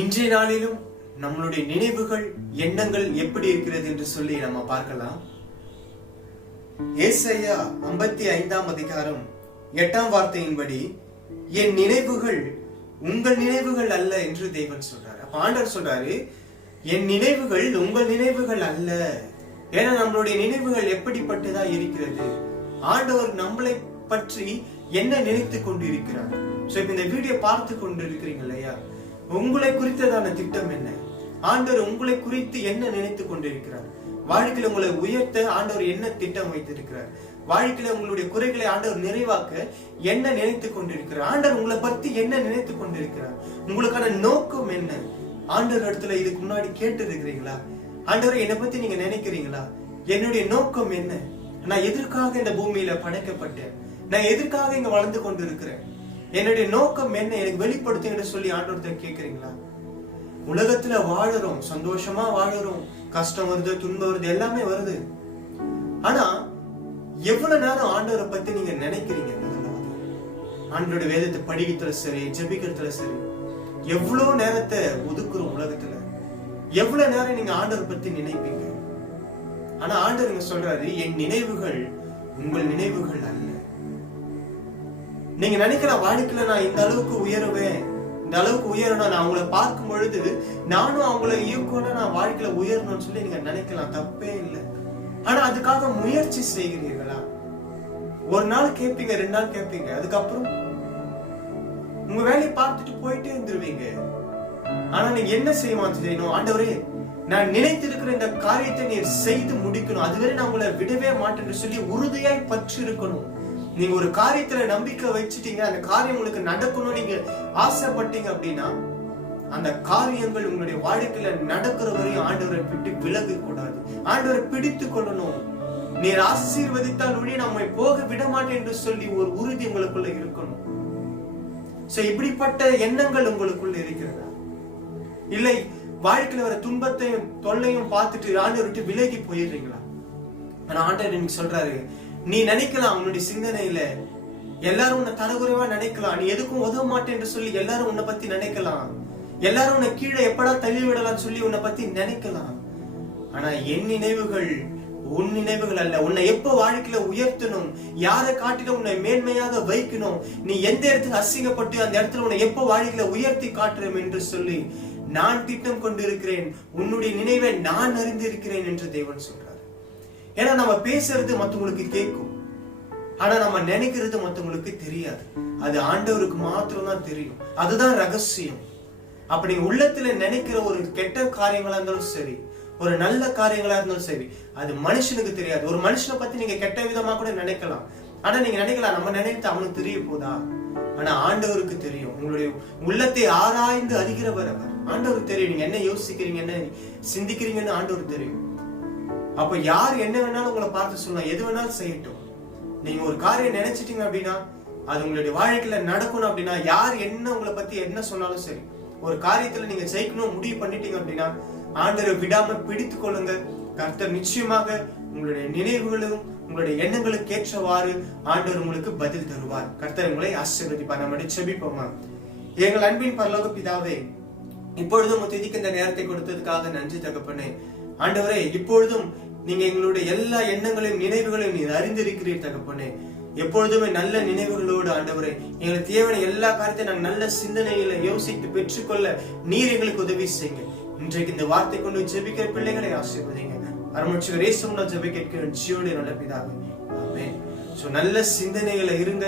இன்றைய நாளிலும் நம்மளுடைய நினைவுகள் எண்ணங்கள் எப்படி இருக்கிறது என்று சொல்லி நம்ம பார்க்கலாம். ஏசாயா 55 அதிகாரம் 8 வார்த்தையின்படி, என் நினைவுகள் உங்கள் நினைவுகள் அல்ல என்று தேவன் சொல்றாரு. ஆண்டவர் சொல்றாரு, என் நினைவுகள் உங்கள் நினைவுகள் அல்ல. ஏன்னா நம்மளுடைய நினைவுகள் எப்படிப்பட்டதா இருக்கிறது, ஆண்டவர் நம்மளை பற்றி என்ன நினைத்து கொண்டு இருக்கிறார். இந்த வீடியோ பார்த்து கொண்டு இருக்கிறீங்க இல்லையா, உங்களை குறித்ததான திட்டம் என்ன, ஆண்டவர் உங்களை குறித்து என்ன நினைத்து கொண்டிருக்கிறார், வாழ்க்கையில உங்களை உயர்த்த ஆண்டவர் என்ன திட்டம் வைத்திருக்கிறார், வாழ்க்கையில உங்களுடைய குறைகளை ஆண்டவர் நிறைவாக்க என்ன நினைத்து கொண்டிருக்கிறார், ஆண்டவர் உங்களை பத்தி என்ன நினைத்து கொண்டிருக்கிறார், உங்களுக்கான நோக்கம் என்ன, ஆண்டவர் இடத்துல இதுக்கு முன்னாடி கேட்டு இருக்கிறீங்களா, ஆண்டவர் என்னை பத்தி நீங்க நினைக்கிறீங்களா, என்னுடைய நோக்கம் என்ன, நான் எதற்காக இந்த பூமியில படைக்கப்பட்டேன், நான் எதற்காக இங்க வளர்ந்து கொண்டு இருக்கிறேன், என்னுடைய நோக்கம் என்ன, எனக்கு வெளிப்படுத்துங்க சொல்லி ஆண்டவர்கிட்ட கேட்கிறீங்களா? உலகத்துல வாழறோம், சந்தோஷமா வாழறோம், கஷ்டம் வருது, துன்பம் வருது, எல்லாமே வருது. ஆனா எவ்வளவு நேரம் ஆண்டவரை பத்தி நீங்க நினைக்கிறீங்க? ஆண்டோட வேதத்தை படிக்கிறதுல சரி, ஜெபிக்கிறதுல சரி, எவ்வளவு நேரத்தை ஒதுக்குறோம் உலகத்துல, எவ்வளவு நேரம் நீங்க ஆண்டவரை பத்தி நினைப்பீங்க? ஆனா ஆண்டவர் இங்க சொல்றாரு, என் நினைவுகள் உங்கள் நினைவுகள் அல்ல. நீங்க நினைக்கிற வாழ்க்கையில நான் இந்த அளவுக்கு உயருவேன், இந்த அளவுக்கு உயரணும், நான் அவங்கள பார்க்கும் பொழுது நானும் அவங்கள ஈக்குவலா நான் வாழ்க்கையில உயரணும்னு சொல்லி நீங்க நினைக்கலாம், தப்பே இல்லை. ஆனா அதுக்காக முயற்சி செய்கிறீர்களா? ஒரு நாள் கேட்பீங்க, 2 நாள் கேட்பீங்க, அதுக்கப்புறம் உங்க வேலையை பார்த்துட்டு போயிட்டே இருந்துருவீங்க. ஆனா நீங்க என்ன செய்யணும்? ஆண்டவரே, நான் நினைத்திருக்கிற இந்த காரியத்தை நீர் செய்து முடிக்கணும், அதுவரை நான் உங்களை விடவே மாட்டேன்னு சொல்லி உறுதியாய் பற்று இருக்கணும். நீங்க ஒரு காரியத்துல நம்பிக்கை வச்சுட்டீங்க, அந்த காரியம் உங்களுக்கு நடக்கணும் நீங்க ஆசைப்பட்டீங்க அப்படின்னா, அந்த காரியங்கள் உங்களுடைய வாழ்க்கையில நடக்கிற வரையும் ஆண்டவரை விட்டு விலக கூடாது, ஆண்டவரை பிடித்து கொள்ளணும். நீர் ஆசீர்வதித்தால் ஒழிய நம்மை போக விட மாட்டேன் என்று சொல்லி ஒரு உறுதி உங்களுக்குள்ள இருக்கணும். இப்படிப்பட்ட எண்ணங்கள் உங்களுக்குள்ள இருக்கிறதா? இல்லை வாழ்க்கையில வர துன்பத்தையும் தொல்லையும் பார்த்துட்டு ஆண்டவர் விட்டு விலகி போயிடுறீங்களா? ஆனா ஆண்டவர் எனக்கு சொல்றாரு, நீ நினைக்கலாம், உன்னுடைய சிந்தனையில எல்லாரும் உன்னை தரகுறைவா நினைக்கலாம், நீ எதுக்கும் உதவ மாட்டேன் என்று சொல்லி எல்லாரும் உன்னை பத்தி நினைக்கலாம், எல்லாரும் உன்னை கீழே எப்படா தள்ளி விடலாம் சொல்லி உன்னை பத்தி நினைக்கலாம். ஆனா என் நினைவுகள் உன் நினைவுகள் அல்ல. உன்னை எப்ப வாழ்க்கையில உயர்த்தணும், யாரை காட்டிலும் உன்னை மேன்மையாக வைக்கணும், நீ எந்த இடத்துக்கு அசிங்கப்பட்டு அந்த இடத்துல உன்னை எப்ப வாழ்க்கையில உயர்த்தி காட்டுறோம் என்று சொல்லி நான் திட்டம் கொண்டிருக்கிறேன், உன்னுடைய நினைவை நான் அறிந்திருக்கிறேன் என்று தேவன் சொல்றார். ஏன்னா நம்ம பேசுறது மத்தவங்களுக்கு கேட்கும், ஆனா நம்ம நினைக்கிறது மத்தவங்களுக்கு தெரியாது, அது ஆண்டவருக்கு மாத்திரம் தான் தெரியும். அதுதான் ரகசியம். அப்படி உள்ளத்துல நினைக்கிற ஒரு கெட்ட காரியங்களா இருந்தாலும் சரி, ஒரு நல்ல காரியங்களா இருந்தாலும் சரி, அது மனுஷனுக்கு தெரியாது. ஒரு மனுஷனை பத்தி நீங்க கெட்ட விதமா கூட நினைக்கலாம், ஆனா நீங்க நினைக்கலாம், நம்ம நினைத்து அவனுக்கு தெரிய போதா? ஆனா ஆண்டவருக்கு தெரியும். உங்களுடைய உள்ளத்தை ஆராய்ந்து அறிகிறவர் அவர். ஆண்டவருக்கு தெரியும் நீங்க என்ன யோசிக்கிறீங்க, என்ன சிந்திக்கிறீங்கன்னு ஆண்டவருக்கு தெரியும். அப்ப யார் என்ன வேணாலும் உங்களை பார்த்து சொல்லலாம், எது வேணாலும் செய்யட்டும். நீங்க ஒரு காரியம் நினைச்சிட்டீங்க அப்படின்னா, அது உங்களுடைய வாழ்க்கையில நடக்கணும் அப்படின்னா, யார் என்ன உங்களை பத்தி என்ன சொன்னாலும் சரி, ஒரு காரியத்துல நீங்க ஜெயிக்கணும் முடிவு பண்ணிட்டீங்க அப்படின்னா, ஆண்டவரை விடாம பிடித்து கொள்ளுங்க. கர்த்தர் நிச்சயமாக உங்களுடைய நினைவுகளும் உங்களுடைய எண்ணங்களுக்கு ஏற்றவாறு ஆண்டவர் உங்களுக்கு பதில் தருவார். கர்த்தர் உங்களை ஆசீர்வதிப்பார். நம்ம செபிப்போமா? எங்கள் அன்பின் பரலோக பிதாவே, இப்பொழுதும் துதிக்கு இந்த நேரத்தை கொடுத்ததுக்காக நன்றி தகப்பனே. ஆண்டவரே, இப்பொழுதும் நீங்க எங்களுடைய எல்லா எண்ணங்களையும் நினைவுகளையும் நீர் அறிந்திருக்கிறீர் தகப்பனே. எப்பொழுதுமே நல்ல நினைவுகளோடு ஆண்டவரே, எங்களுக்கு தேவையான எல்லா காரியத்தையும் நாங்கள் நல்ல சிந்தனையில யோசித்து பெற்றுக்கொள்ள நீர் எங்களுக்கு உதவி செய்யுங்க. இன்றைக்கு இந்த வார்த்தை கொண்டு ஜெபிக்கிற பிள்ளைகளை ஆசீர்வதிங்க. அரமட்சிகர் இயேசுவின் ஜெபம் கேட்கிற ஜீவனுடைய நல்ல பிதாவே, ஆமென். நல்ல சிந்தனைகளை இருங்க,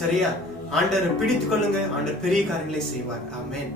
சரியா? ஆண்டவரை பிடித்துக் கொள்ளுங்க, ஆண்டவர் பெரிய காரியங்களை செய்வார். ஆமென்.